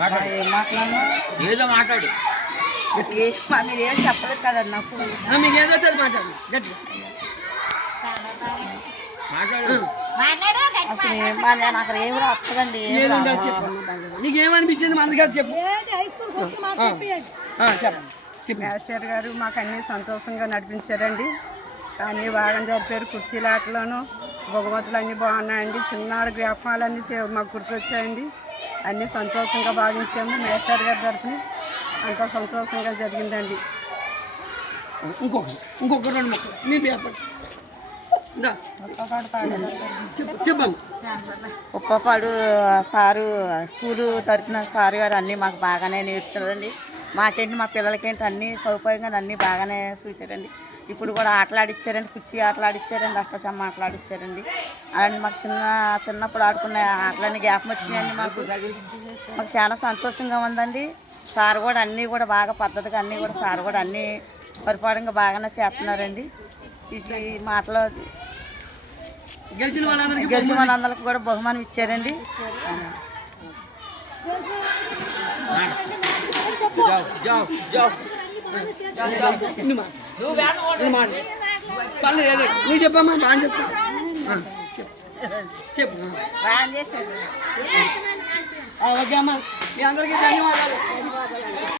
ఏం మాట్లాడినా ఏదో మాట్లాడు. మీరు ఏం చెప్పలేదు కదండి నాకు. మీకు ఏదో మాట్లాడు గట్టి మాట్లాడు. అసలు నాకు ఏమి వస్తుందండి. నీకేమనిపించింది మనసు గారు చెప్పు. మేస్టర్ గారు మాకు అన్నీ సంతోషంగా నడిపించారండి. అన్నీ బాగా జరిపారు. కుర్చీలాటలోను బహుమతులు అన్నీ బాగున్నాయండి. చిన్నాడు జ్ఞాపకాలన్నీ మాకు గుర్తొచ్చాయండి. అన్నీ సంతోషంగా భావించాము. మేస్టర్ గారి తరఫున అంతా సంతోషంగా జరిగిందండి. ఇంకొక రెండు మొక్కలు మీ చెప్పండి. ఉప్పపాడు సారు స్కూలు తరఫున సారు గారు అన్నీ మాకు బాగానే నేర్పుతున్నారండి. మాకేంటి మా పిల్లలకేంటి అన్నీ సౌకర్యంగా అన్నీ బాగానే చూసారండి. ఇప్పుడు కూడా ఆటలాడిచ్చారండి. కుర్చీ ఆటలాడిచ్చారండి. అష్టచమ్మ ఆటలాడిచ్చారండి. అలాంటి మాకు చిన్నప్పుడు ఆడుకునే ఆటలన్నీ జ్ఞాపకం వచ్చినాయండి. మాకు చాలా సంతోషంగా ఉందండి. సార్ కూడా అన్నీ కూడా బాగా పద్ధతిగా అన్నీ కూడా సార్ కూడా అన్నీ పరిపాలనగా బాగానే చేస్తున్నారండి. ఈ మాటలో గెలిచిన వాళ్ళందరికీ కూడా బహుమానం ఇచ్చారండి. నువ్వు చెప్పమ్మా. బాగా చెప్పు చెప్పు. ఓకే అమ్మా, మీ అందరికీ ధన్యవాదాలు.